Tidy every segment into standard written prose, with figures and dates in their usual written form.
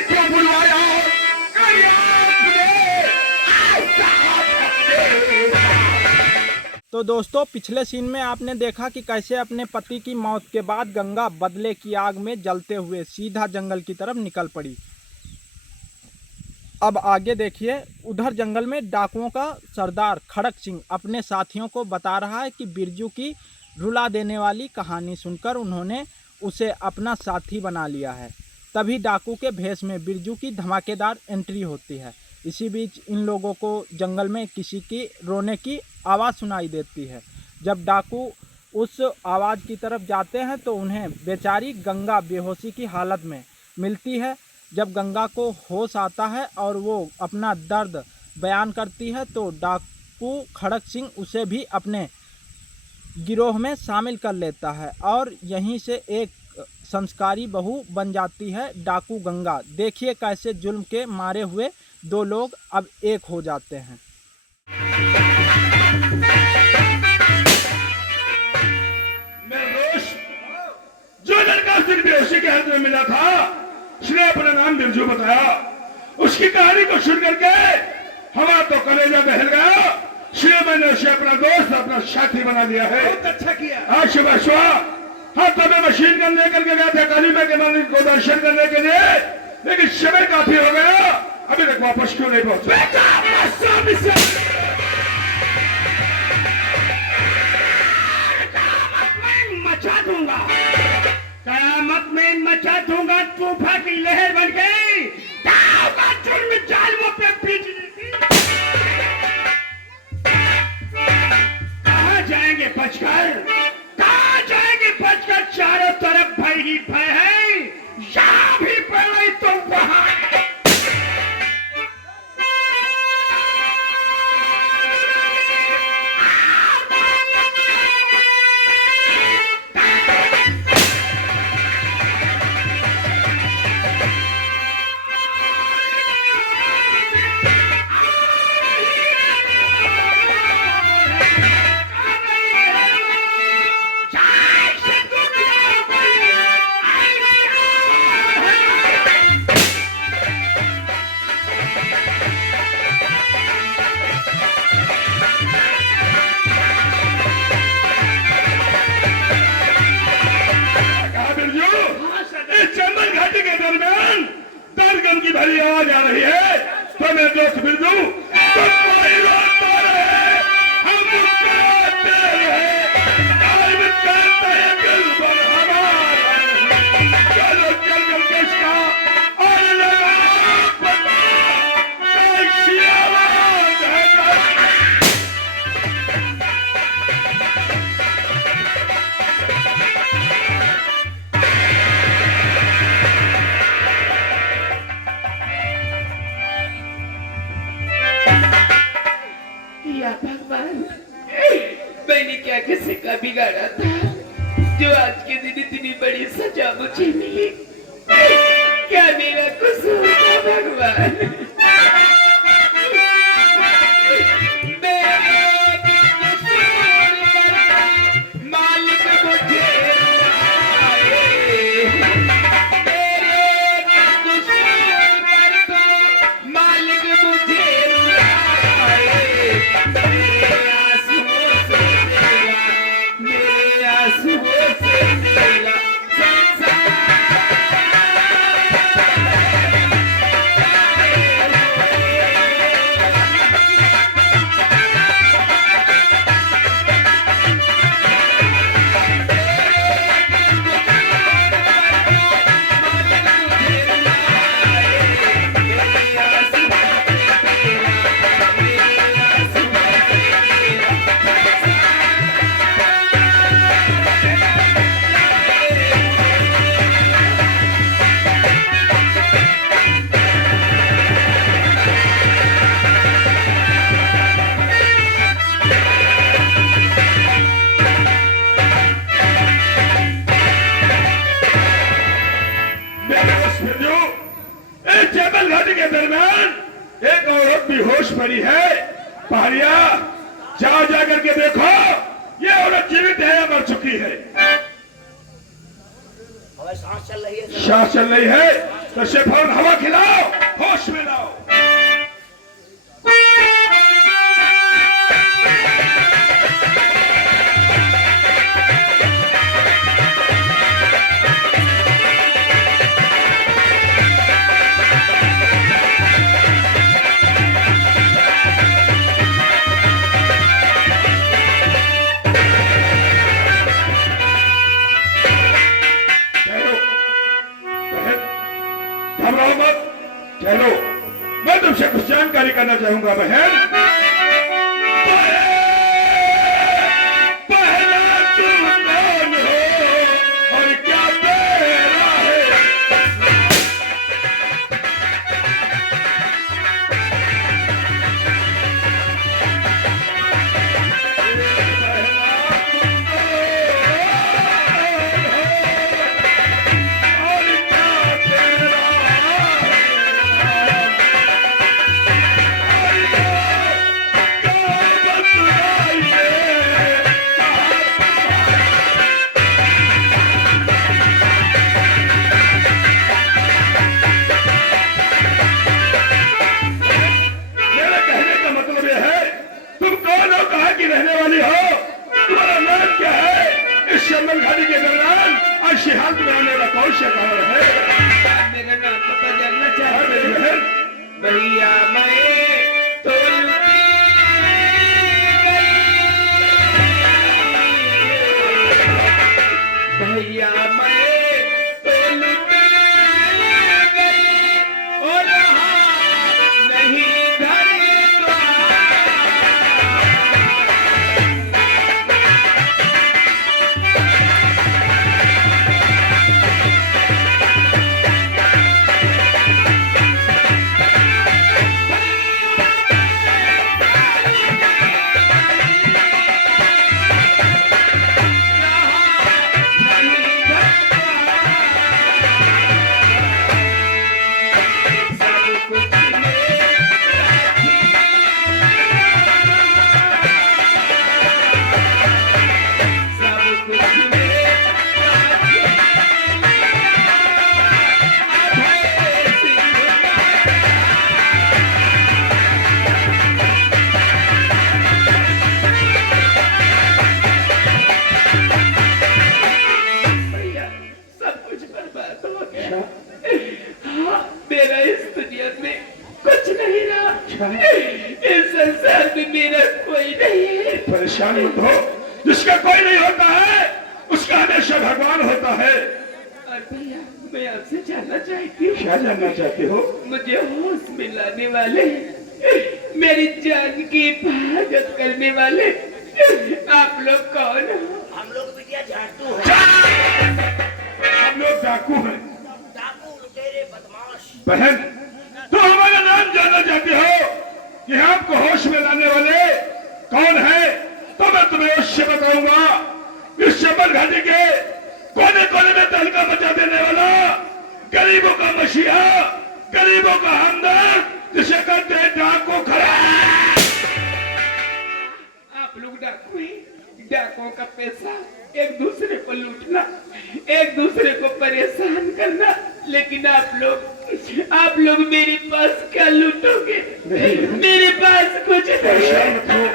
क्यों बुलवाया? अरे आपने तो दोस्तों, पिछले सीन में आपने देखा कि कैसे अपने पति की मौत के बाद गंगा बदले की आग में जलते हुए सीधा जंगल की तरफ निकल पड़ी। अब आगे देखिए, उधर जंगल में डाकुओं का सरदार खड़क सिंह अपने साथियों को बता रहा है कि बिरजू की रुला देने वाली कहानी सुनकर उन्होंने उसे अपना साथी बना लिया है। तभी डाकू के भेष में बिरजू की धमाकेदार एंट्री होती है। इसी बीच इन लोगों को जंगल में किसी की रोने की आवाज़ सुनाई देती है। जब डाकू उस आवाज़ की तरफ जाते हैं तो उन्हें बेचारी गंगा बेहोशी की हालत में मिलती है। जब गंगा को होश आता है और वो अपना दर्द बयान करती है तो डाकू खड़क सिंह उसे भी अपने गिरोह में शामिल कर लेता है और यहीं से एक संस्कारी बहू बन जाती है डाकू गंगा। देखिए कैसे जुल्म के मारे हुए दो लोग अब एक हो जाते हैं। जो लड़का सिर्फ बेहोशी के हाथ में मिला था, उसने अपना नाम बिरजू बताया। उसकी कहानी को सुन करके हमारा तो कलेजा दहल गया। इसलिए मैंने उसे अपना दोस्त, अपना साथी बना लिया है। बहुत अच्छा किया। आज सुबह हाँ, तब मैं मशीन गन लेकर के गया था काली मां के मंदिर को दर्शन करने के लिए, लेकिन समय काफी हो गया, अभी तक वापस क्यों नहीं पहुंचा? मचा दूंगा, कयामत में मचा दूंगा। तूफान की लहर बन गई, गांव का जुर्म जालिमों पे पीट देती। कहाँ जाएंगे बचकर, कहाँ जाएंगे बचकर? चारों तरफ भय ही भय है, यहाँ भी पड़े तो वहां। की भली आवाज आ रही है तो मैं दोस्त बिरजू तो कोई रोकता रहे, हम मुस्कुराते रहे, कायम करते हैं बिल्कुल हमारा। चलो चल करके इसका और लगा पता कैसी आवाज है। भगवान, मैंने क्या किसी का बिगाड़ा था जो आज के दिन इतनी बड़ी सजा मुझे मिली? क्या मेरा कसूर था भगवान? मालिक मुझे मालिक मुझे के दरमियान एक औरत बेहोश पड़ी है। पहाड़िया जाओ जाकर के देखो ये औरत जीवित है या मर चुकी है। सांस चल रही है, सांस चल रही है तो इसे फौरन हवा खिलाओ, होश में लाओ। घबराओ मत, चलो मैं तुमसे कुछ जानकारी करना चाहूंगा बहन। पहला तुम कौन हो और क्या तेरा है? रहने वाली हो, तुम्हारा नाम क्या है? इस शमन घाटी के दौरान ऐसी हालत में आने वाला कौन सा खबर है? मेरा नाम पता जानना चाहते मेरी बहन, भैया मैं तो लुटी गई, भैया मैं तो लुटी गई और हाँ नहीं घर परेशान मत हो, जिसका कोई नहीं होता है उसका हमेशा भगवान होता है। और भैया मैं आपसे जानना चाहती हूँ। क्या जानना चाहते हो? मुझे होश में लाने वाले, मेरी जान की हिफाजत करने वाले आप लोग कौन हो? हम लोग बिटिया झाटू हैं, हम लोग डाकू हैं। डाकू लुटेरे बदमाश। बहन, तो हमारा नाम जानना चाहते हो कि आपको होश में लाने वाले कौन है? तो मैं तुम्हें अवश्य बताऊंगा। इस शमन घाटी के कोने कोने में तहलका मचा देने वाला, गरीबों का मसीहा, गरीबों का हमदर्द, जिसे कहते हैं डाकू खड़ा। आप लोग डाकू हैं, डाकुओं का पैसा एक दूसरे को लूटना, एक दूसरे को परेशान करना, लेकिन आप लोग मेरे पास क्या लूटोगे? मेरे पास कुछ नहीं।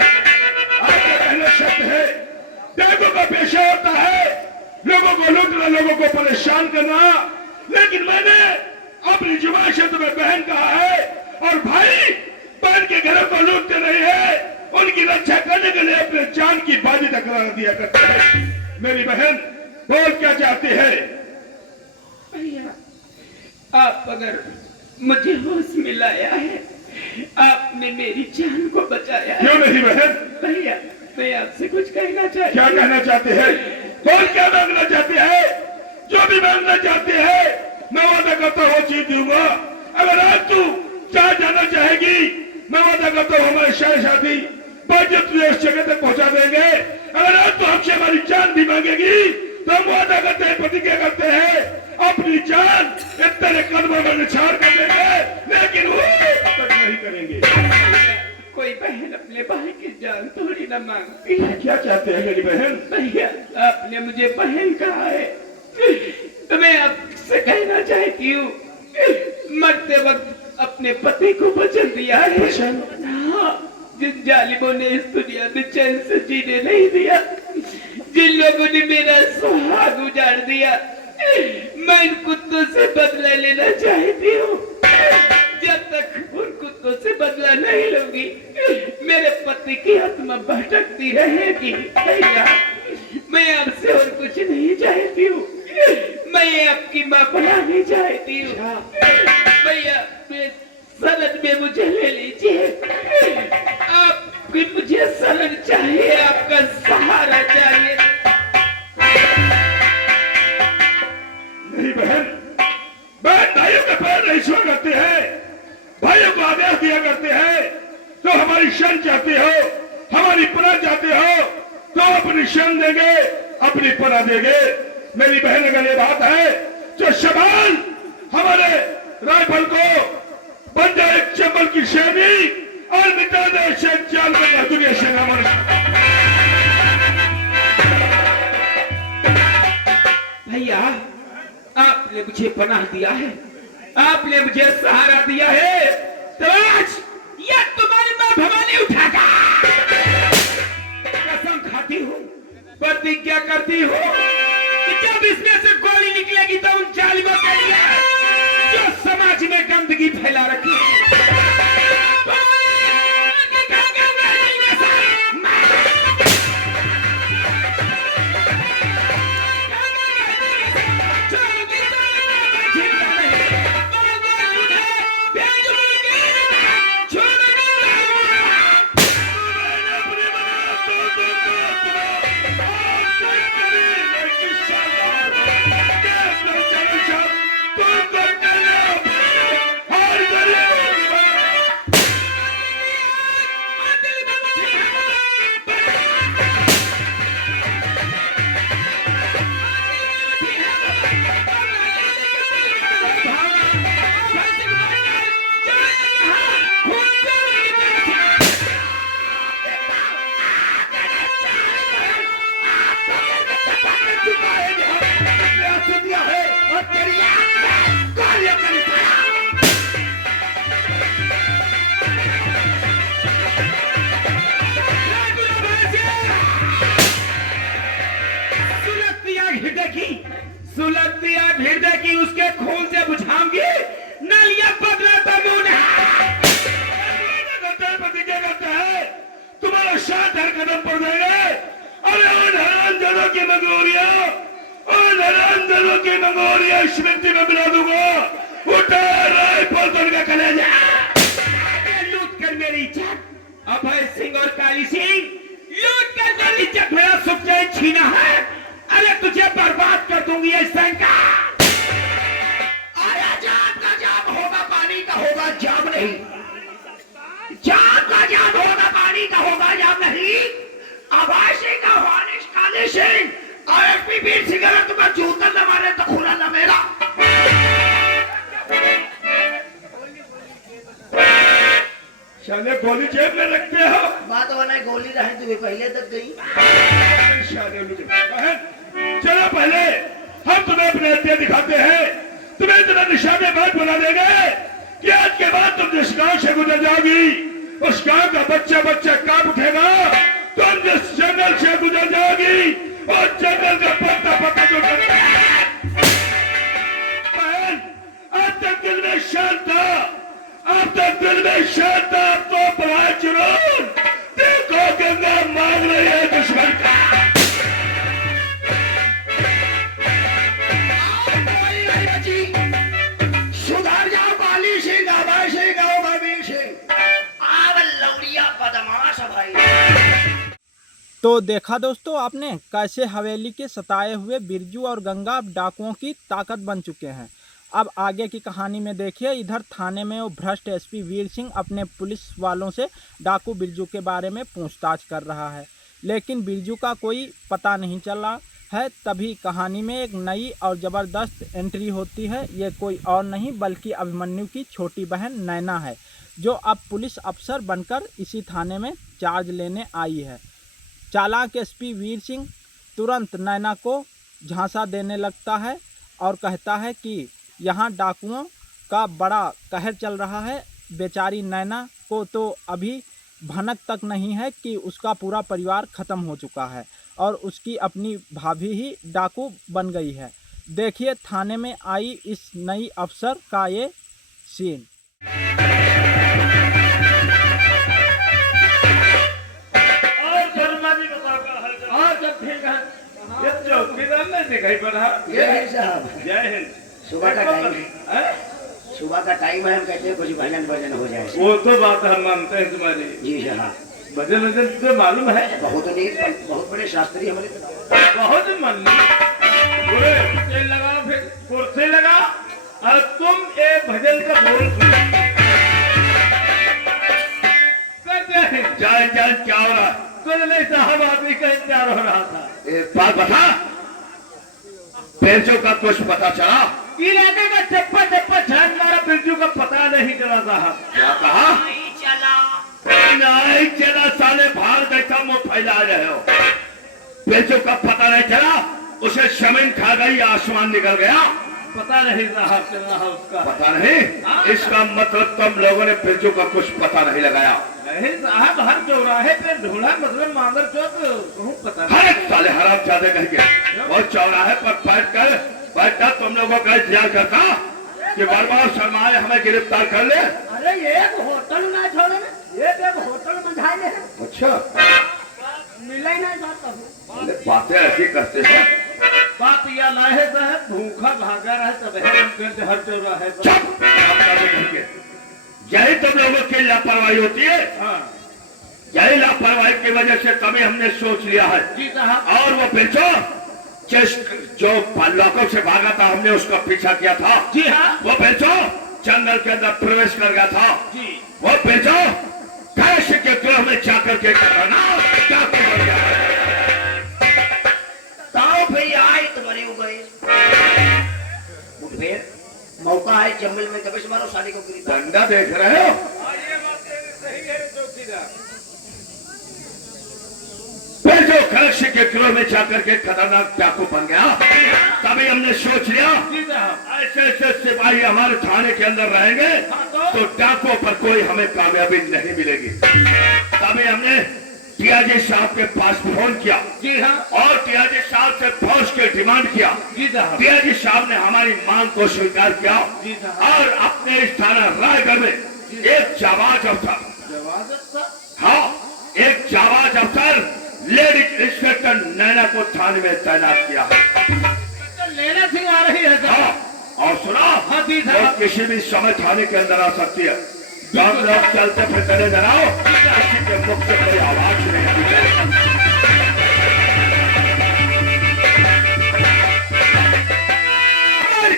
आपका पहला शब्द है, डाकू का पेशा होता है लोगों को लूटना, लोगों को परेशान करना, लेकिन मैंने अपनी जुबान से तुम्हें बहन कहा है, और भाई बहन के घरों को लूटते नहीं है, उनकी रक्षा करने के लिए अपने जान की बाजी तक लगा दिया करते हैं। मेरी बहन बोल क्या चाहती है? भैया आप अगर मुझे होश में लाया है, आपने मेरी जान को बचाया है। क्यों नहीं बहन? भैया मैं आपसे कुछ कहना चाहती हूँ। क्या कहना चाहते हैं? बोल क्या मांगना चाहते हैं? जो भी मांगना चाहते हैं मैं वादा करता हूँ चीज दूंगा। अगर आज तू चाह जाना चाहेगी, मैं वादा करता हूँ हमारे शायद शादी तुझे उस जगह तक पहुंचा देंगे। अगर आज तू हमसे हमारी जान भी मांगेगी तो हम वादा करते हैं, प्रतिज्ञा करते हैं, अपनी जान तेरे कदमों में निछाड़ कर देंगे, लेकिन वो तक नहीं करेंगे। कोई बहन अपने भाई की जान थोड़ी ना मांगती है। क्या चाहते हैं मेरी बहन? भैया आपने मुझे बहन कहा है, तो मैं आपसे कहना चाहती हूँ मरते वक्त अपने पति को वचन दिया है। हाँ, जिन जालिमों ने इस दुनिया में चैन से जीने नहीं दिया, जिन लोगों ने मेरा सुहाग उजाड़ दिया, मैं इन कुत्तों से बदला लेना चाहती हूँ। जब तक उन कुत्तों से बदला नहीं लूंगी, मेरे पति की आत्मा भटकती रहेगी। भैया, मैं आपसे और कुछ नहीं चाहती हूँ, मैं आपकी माँ बनानी चाहती हूँ। भैया, शरण में मुझे ले लीजिए। आपकी मुझे शरण चाहिए, आपका सहारा चाहिए। मेरी बहन भाइयों के पैर नहीं छुआ करते हैं, भाइयों को आदेश दिया करते हैं। तो हमारी शरण चाहते हो, हमारी पनाह चाहते हो, तो अपनी शरण देंगे, अपनी पनाह देंगे। मेरी बहन, अगर ये बात है तो शबान हमारे राइफल को बन जाए चंबल की शेरनी और मिटा दे शेख जाल में दुनिया से नामन। भैया, आपने मुझे पनाह दिया है, आपने मुझे सहारा दिया है, तो आज यह तुम्हारी मां भवानी उठाकर कसम खाती हूँ, प्रतिज्ञा करती हूँ कि जब इसमें से गोली निकलेगी तो उन जालिमों के लिए जो समाज में गंदगी फैला रखी है, सुलगती आग हृदय की उसके खून से बुझाऊंगी, नलिया बदला तमुन प्रतिज्ञा करता है, तुम्हारा साथ हर कदम पर देंगे। अरे उन हरामजादों की मंगोरिया, उन हरामजादों की मंगोरिया स्मृति में मिला दूंगा। उठा राइफल तो उनका कलेजा। लूट कर मेरी इज्जत अभय सिंह और काली सिंह, लूट कर मेरी इज्जत मेरा सुख चैन छीना है। अरे तुझे बर्बाद कर दूंगी ऐसा का। अरे जाम का जाम होगा, पानी का होगा जाम नहीं। जाम का जाम होगा, पानी का होगा जाम नहीं। अभय सिंह का वानिश काली सिंह और एसपी वीर सिंह, अगर तुम्हें जूता न मारे तो खुला न मेरा। शाले गोली जेब में रखते हो। बात बना गोली रहे तुम्हें पहले तक गई। चलो पहले हम तुम्हें अपने हथियार दिखाते हैं, तुम्हें इतना निशानेबाज बना देंगे कि आज के बाद तुम जिस गांव से गुजर जाओगी, उस गांव का बच्चा बच्चा कांप उठेगा। तुम जिस जंगल से गुजर जाओगी, और जंगल का पत्ता पत्ता जो बहन, अब तक दिल में शांत था, अब तक दिल में शांत था, तो बड़ा जुनून देखो गंगा मांग रही है दुश्मन का। सुधर जाओ काली सिंह, अभय सिंह, वीर सिंह। आव लौड़िया बदमाश भाई। तो देखा दोस्तों आपने कैसे हवेली के सताए हुए बिरजू और गंगा अब डाकुओं की ताकत बन चुके हैं। अब आगे की कहानी में देखिए, इधर थाने में वो भ्रष्ट एसपी वीर सिंह अपने पुलिस वालों से डाकू बिरजू के बारे में पूछताछ कर रहा है, लेकिन बिरजू का कोई पता नहीं चला है। तभी कहानी में एक नई और ज़बरदस्त एंट्री होती है। ये कोई और नहीं बल्कि अभिमन्यु की छोटी बहन नैना है, जो अब पुलिस अफसर बनकर इसी थाने में चार्ज लेने आई है। चालाक एसपी वीर सिंह तुरंत नैना को झांसा देने लगता है और कहता है कि यहाँ डाकुओं का बड़ा कहर चल रहा है। बेचारी नैना को तो अभी भनक तक नहीं है कि उसका पूरा परिवार ख़त्म हो चुका है और उसकी अपनी भाभी ही डाकू बन गई है। देखिए थाने में आई इस नई अफसर का ये सीन। और शर्मा जी का हाल चाल? और सब ठीक है। ये चौकीदार नहीं दिखाई पड़ा। ये है साहब, जय हिंद। सुबह का टाइम है, हैं? सुबह का टाइम है, हम कहते हैं कुछ भजन भजन हो जाए। वो तो बात हम मानते हैं तुम्हारी। जी साहब, भजन वजन तो मालूम है, बहुत नीक, बहुत बड़े शास्त्री हमारे। बहुत मन तेल लगा, फिर कुर्सी लगा और तुम ये भजन का बोल सुनो। जान जान क्या हो रहा? कुछ नहीं साहब, आदमी का इंतजार हो रहा था। एक बात बता, पेंचो का कुछ पता चला? इलाके का चप्पा चप्पा छान मारा, बिरजू का पता नहीं चला साहब। क्या कहा? नहीं चला साले, भाग देखा मुंह फैला रहे हो। पेंचो का पता नहीं चला? उसे जमीन खा गई, आसमान निकल गया? पता नहीं साहब चल रहा उसका। पता नहीं? इसका मतलब तुम लोगों ने पेंचो का कुछ पता नहीं लगाया। नहीं साहब, हर चौराहे पे ढूंढा, मतलब मांदर चौक कहूँ पता नहीं। हर एक साले हराम जादे कह के वो चौराहे पर बैठकर तुम लोगों का इंतजार करता कि बार बार शर्माए हमें गिरफ्तार कर ले। अरे एक होटल ना छोड़े ना, एक होटल में जाए ले। अच्छा, मिला ही नहीं जाता। बातें ऐसी करते हैं। बात यह ना है साहब, भूखा भागा रहे तब है हर चौराहे पर। चुप! काम करने नहीं के। यही तुम लोगों की लापरवाही होती है। हाँ यही लापरवाही की वजह से कभी हमने सोच लिया है। जी साहब। और वो बेचो जो लॉकअप से भागा था, हमने उसका पीछा किया था। जी हाँ। वो बेचो जंगल के अंदर प्रवेश कर गया था। जी। वो बेचो कैश के गृह में जाकर के करना क्या कर गया। ताओ भैया आए तुम्हारे हो गए मुठभेड़, मौका है जंगल में दबिश मारो, साली को गिरफ्तार। डंडा देख रहे हो? ये बात सही है चौकीदार। बेचो कैश के गृह में जाकर के खतरनाक डाकू बन गया। तभी हमने सोच लिया जी साहब। ऐसे ऐसे सिपाही हमारे थाने के अंदर रहेंगे तो डाकुओं पर कोई हमें कामयाबी नहीं मिलेगी। तभी हमने टियाजी साहब के पास फोन किया। जी हाँ। और टियाजी साहब से फौज के डिमांड किया। जी साहब। टियाजी साहब ने हमारी मांग को स्वीकार किया। जी साहब। और अपने इस थाना रायगढ़ में एक जाबाज अफसर, हाँ एक जाबाज अफसर लेडीज इंस्पेक्टर नैना को थाने में तैनात किया। लेना सिंह आ रही है हाँ, और सुना, हाँ जी वो साहब। किसी भी समय थाने के अंदर आ सकती है। तो हम लोग चलते फिरते नजर आओ, किसी के मुख से कोई आवाज नहीं आती।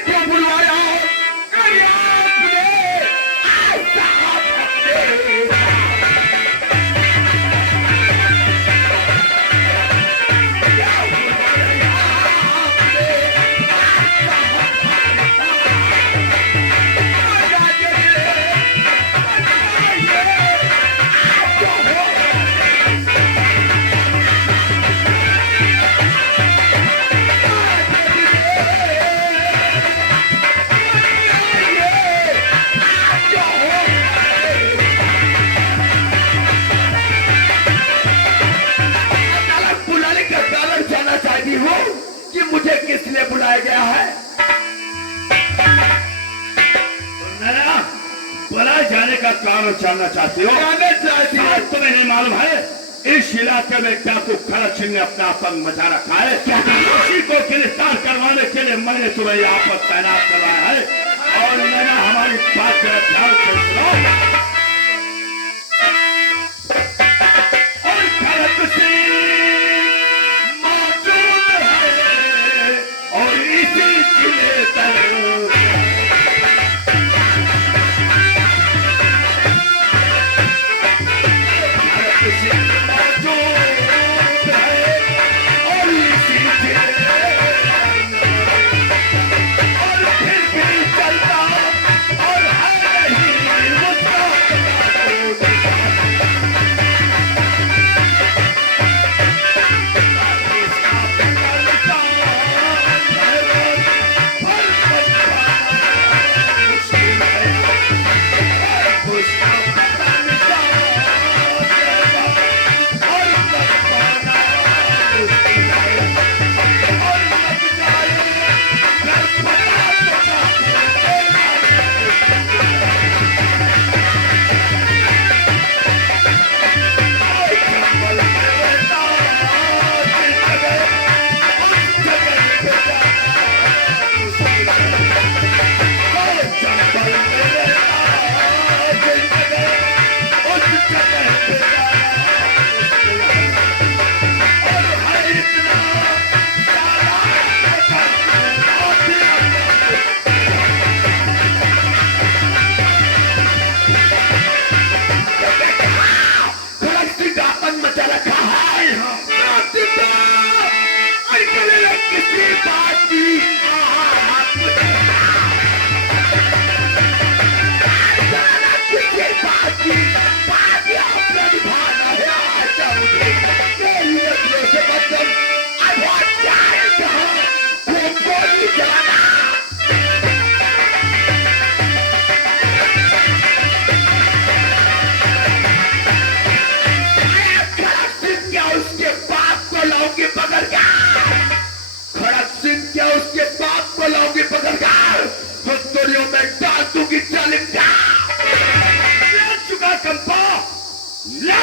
क्यों बुलवाया? अरे आपने ऐसा आपने बुलाने का कारण जानना चाहती हूँ कि मुझे किस लिए बुलाया गया है। नैना, बुलाए जाने का कारण जानना चाहती हो? शायद तुम्हें नहीं मालूम है, इस इलाके में डाकू खड़क सिंह ने अपना आतंक मचा रखा है। उसी को गिरफ्तार करवाने के लिए मैंने तुम्हें यहाँ पर तैनात करवाया है। और नैना, हमारी बात जरा ध्यान से सुनो। और खड़क सिंह मौजूद है और इसी के तरफ और फिर भी चलता और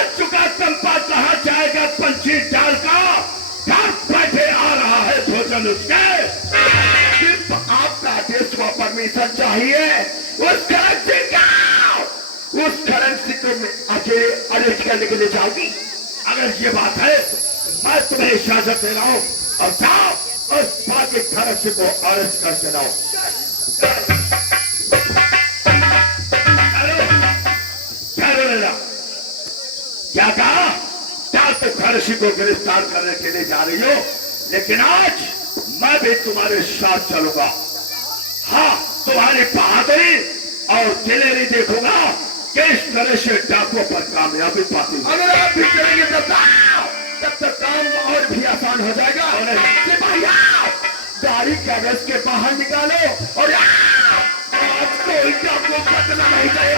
आज चुका चंपा कहाँ जाएगा पंछी डाल का घर बैठे आ रहा है भोजन उसके। सिर्फ आपका आदेश व परमिशन चाहिए। उस खड़क सिंह का, उस खड़क सिंह को मैं अजय अरेस्ट करने के लिए जाऊंगी। अगर ये बात है मैं तुम्हें इजाजत दे रहा हूं और जाओ और बाकी खड़क सिंह को अरेस्ट करके लाओ। अरे क्या बोलेगा, क्या कहा? क्या तो खड़क सिंह को गिरफ्तार करने के लिए जा रही हो, लेकिन आज मैं भी तुम्हारे साथ चलूंगा। हाँ, तुम्हारी बहादुरी और दिलेरी देखूंगा किस तरह से डाकुओं पर कामयाबी पाती है। अगर आप भी करेंगे तब तक काम और भी आसान हो जाएगा। सिपाहिया, गाड़ी कागज के बाहर निकालो और आज कोई डाकू बचना नहीं चाहिए।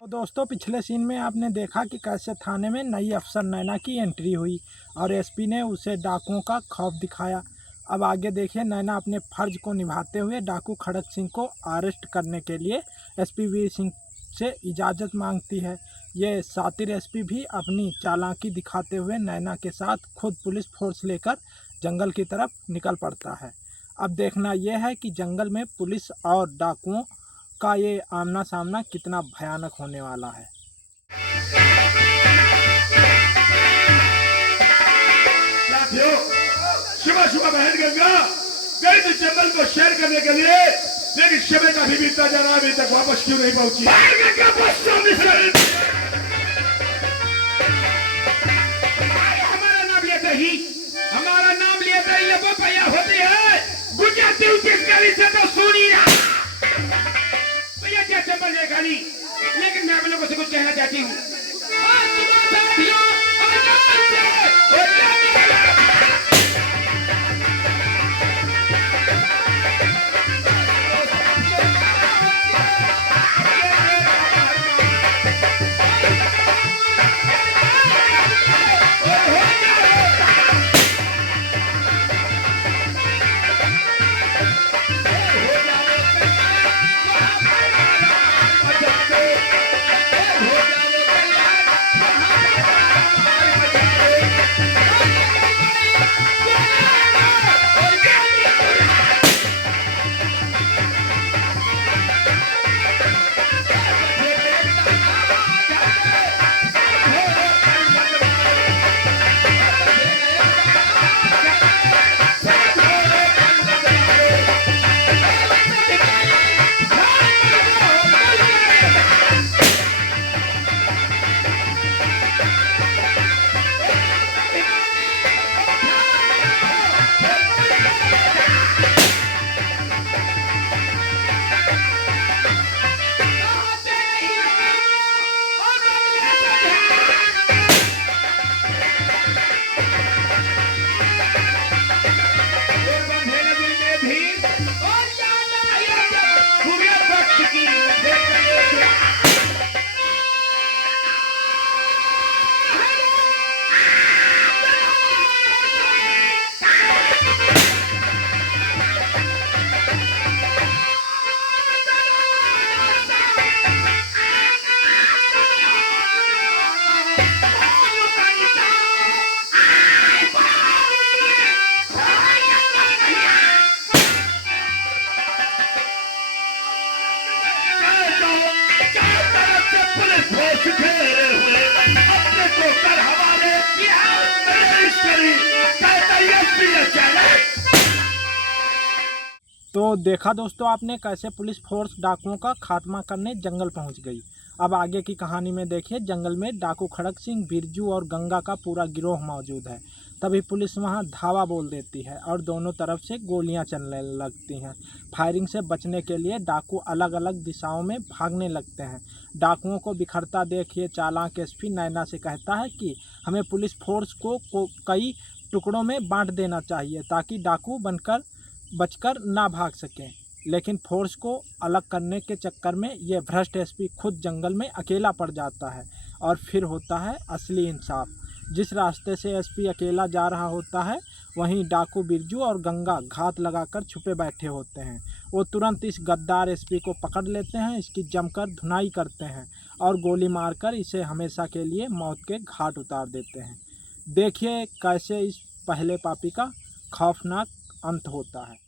तो दोस्तों पिछले सीन में आपने देखा कि कैसे थाने में नई अफसर नैना की एंट्री हुई और एसपी ने उसे डाकुओं का खौफ दिखाया। अब आगे देखिए नैना अपने फर्ज को निभाते हुए डाकू खड़क सिंह को अरेस्ट करने के लिए एसपी वीर सिंह से इजाज़त मांगती है। ये शातिर एसपी भी अपनी चालाकी दिखाते हुए नैना के साथ खुद पुलिस फोर्स लेकर जंगल की तरफ निकल पड़ता है। अब देखना यह है कि जंगल में पुलिस और डाकुओं का ये आमना सामना कितना भयानक होने वाला है। साथियों, सुबह सुबह बहन गंगा गई थी जंगल को शेयर करने के लिए, लेकिन समय का भी बीतता जा रहा, अभी तक वापस क्यों नहीं पहुंची? हमारा नाम लेते ही ये वो भैया होती है गुजरती हूँ जिस गली से तो सुनी ना भैया क्या चंबल है गाली। लेकिन मैं आप लोगों से कुछ कहना चाहती हूँ। तो देखा दोस्तों आपने कैसे पुलिस फोर्स डाकुओं का खात्मा करने जंगल पहुंच गई। अब आगे की कहानी में देखिए जंगल में डाकू खड़क सिंह, बिरजू और गंगा का पूरा गिरोह मौजूद है। तभी पुलिस वहां धावा बोल देती है और दोनों तरफ से गोलियां चलने लगती हैं। फायरिंग से बचने के लिए डाकू अलग अलग दिशाओं में भागने लगते हैं। डाकुओं को बिखरता देख ये चालाक एसपी नैना से कहता है कि हमें पुलिस फोर्स को कई टुकड़ों में बांट देना चाहिए ताकि डाकू बचकर ना भाग सकें। लेकिन फोर्स को अलग करने के चक्कर में ये भ्रष्ट एसपी खुद जंगल में अकेला पड़ जाता है और फिर होता है असली इंसाफ। जिस रास्ते से एसपी अकेला जा रहा होता है वहीं डाकू बिरजू और गंगा घात लगाकर छुपे बैठे होते हैं। वो तुरंत इस गद्दार एसपी को पकड़ लेते हैं, इसकी जमकर धुनाई करते हैं और गोली मारकर इसे हमेशा के लिए मौत के घाट उतार देते हैं। देखिए कैसे इस पहले पापी का खौफनाक अंत होता है।